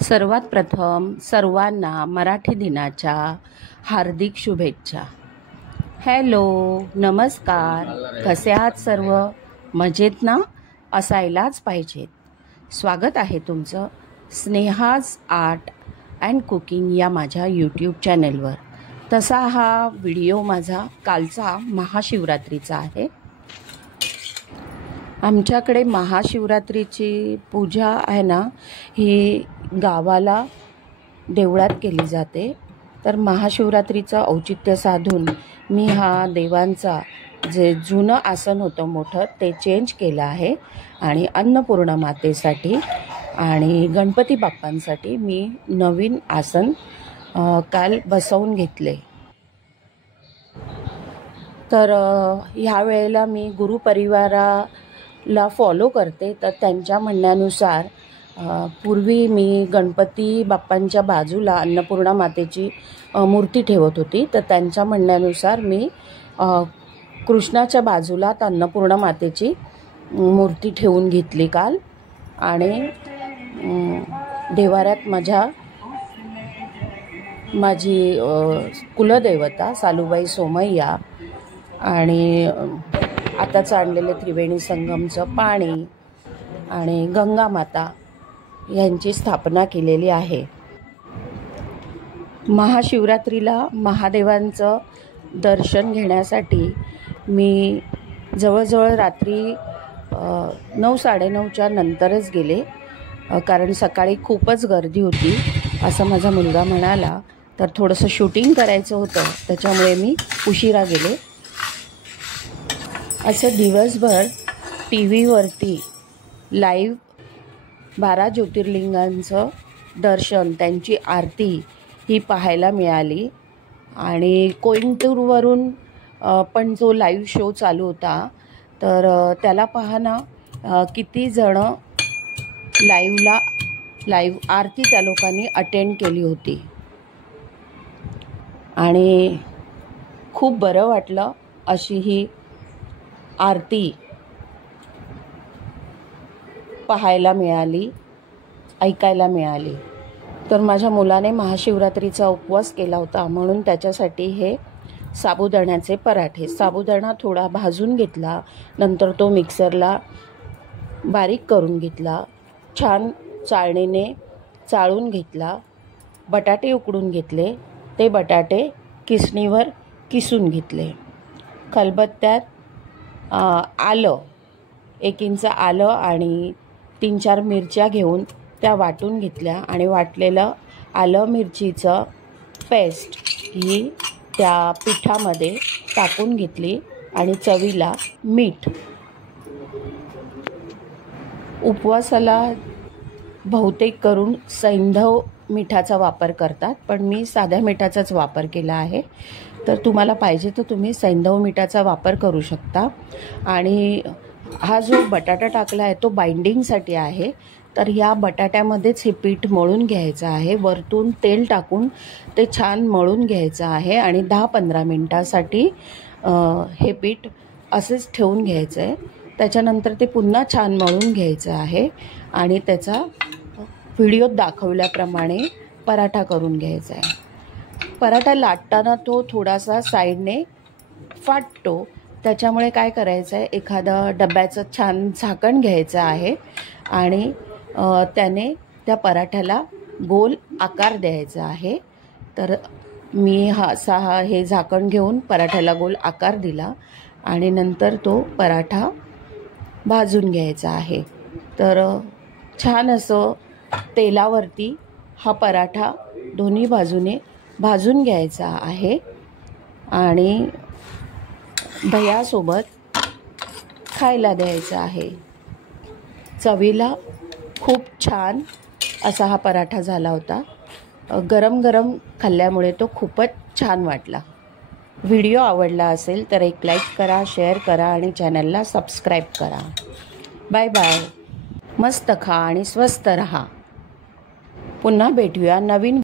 सर्वात प्रथम सर्वांना मराठी दिनाच्या हार्दिक शुभेच्छा। हॅलो, नमस्कार, कसे आहात सर्व? मजेत ना? असायलाच पाहिजेत। स्वागत आहे तुमचं स्नेहाज आर्ट अँड कुकिंग या माझ्या यूट्यूब चॅनलवर। तसा हा व्हिडिओ माझा कालचा महाशिवरात्रीचा आहे। आमच्याकडे महाशिवरात्रीची पूजा आहे ना, ही गावाला देवळात केली जाते। तर महाशिवरात्रीचं औचित्य साधून मी हा देवांचा जे जुनं आसन होतं मोठं ते चेंज केलं आहे आणि अन्नपूर्णा मातेसाठी आणि गणपती बाप्पांसाठी मी नवीन आसन काल बसवून घेतले। तर ह्या वेळेला मी गुरुपरिवाराला फॉलो करते। तर त्यांच्या म्हणण्यानुसार पूर्वी मी गणपती बाप्पांच्या बाजूला अन्नपूर्णा मातेची मूर्ती ठेवत होती। तर त्यांच्या म्हणण्यानुसार मी कृष्णाच्या बाजूला अन्नपूर्णा मातेची मूर्ती ठेवून घेतली काल आणि देवाऱ्यात माझी कुलदेवता सालूबाई सोमय्या आणि आताच आणलेले त्रिवेणी संगमचं पाणी आणि गंगा माता यांची स्थापना केलेली आहे। महाशिवरात्रीला महादेवांचं दर्शन घेण्यासाठी मी जवळजवळ रात्री 9-9:30च्या नंतरच गेले, कारण सकाळी खूपच गर्दी होती असं माझा मुलगा म्हणाला। तर थोडंसं शूटिंग करायचं होतं, त्याच्यामुळे मी उशिरा गेले। असं दिवसभर टी व्हीवरती लाईव्ह 12 ज्योतिर्लिंगांचं दर्शन, त्यांची आरती ही पाहायला मिळाली आणि कोइंबतूरवरून पण जो लाईव्ह शो चालू होता तर त्याला पाहणं किती जण लाईव्ह आरती त्या लोकांनी अटेंड केली होती आणि खूप बरं वाटलं अशी ही आरती पाहायला मिळाली, ऐकायला मिळाली। तर माझ्या मुलाने महाशिवरात्रीचा उपवास केला होता म्हणून त्याच्यासाठी हे साबुदाण्याचे पराठे, साबुदाणा थोडा भाजून घेतला, नंतर तो मिक्सरला बारीक करून घेतला, छान चाळणीने चाळून घेतला, बटाटे उकडून घेतले, ते बटाटे किसणीवर किसून घेतले, खलबत्त्यात आलं 1 इंच आलं आणि 3-4 मिरच्या घेऊन त्या वाटून घेतल्या आणि वाटलेलं आलं मिरचीचं पेस्ट ही त्या पिठामध्ये टाकून घेतली आणि चवीला मीठ। उपवासाला बहुतेक करून सैंधव मिठाचा वापर करतात, पण मी साध्या मिठाचाच वापर केला आहे। तर तुम्हाला पाहिजे तर तुम्ही सैंधव मिठाचा वापर करू शकता। आणि हा जो बटाटा टाकला आहे तो बाइंडिंगसाठी आहे। तर ह्या बटाट्यामध्येच हे पीठ मळून घ्यायचं आहे, वरतून तेल टाकून ते छान मळून घ्यायचं आहे आणि 10-15 मिनिटासाठी हे पीठ असेच ठेवून घ्यायचं आहे। त्याच्यानंतर ते पुन्हा छान मळून घ्यायचं आहे आणि त्याचा व्हिडिओत दाखवल्याप्रमाणे पराठा करून घ्यायचा आहे। पराठा लाटताना तो थोडासा साईडने फाटतो, त्याच्यामुळे काय करायचं आहे, एखादं डब्याचं छान झाकण घ्यायचं आहे आणि त्याने त्या पराठ्याला गोल आकार द्यायचा आहे। तर मी हे झाकण घेऊन पराठ्याला गोल आकार दिला आणि नंतर तो पराठा भाजून घ्यायचा आहे। तर छान असं तेलावरती हा पराठा दोन्ही बाजूने भाजून घ्यायचा आहे आणि दह्यासोबत खायला द्यायचा आहे। चवीला खूप छान असा हा पराठा झाला होता। गरम गरम खाल्ल्यामुळे तो खूपच छान वाटला। व्हिडिओ आवडला असेल तर एक लाईक करा, शेअर करा आणि चॅनलला सबस्क्राईब करा। Bye bye. मस्त खा आणि स्वस्त रहा। पुन्हा भेटूया नवीन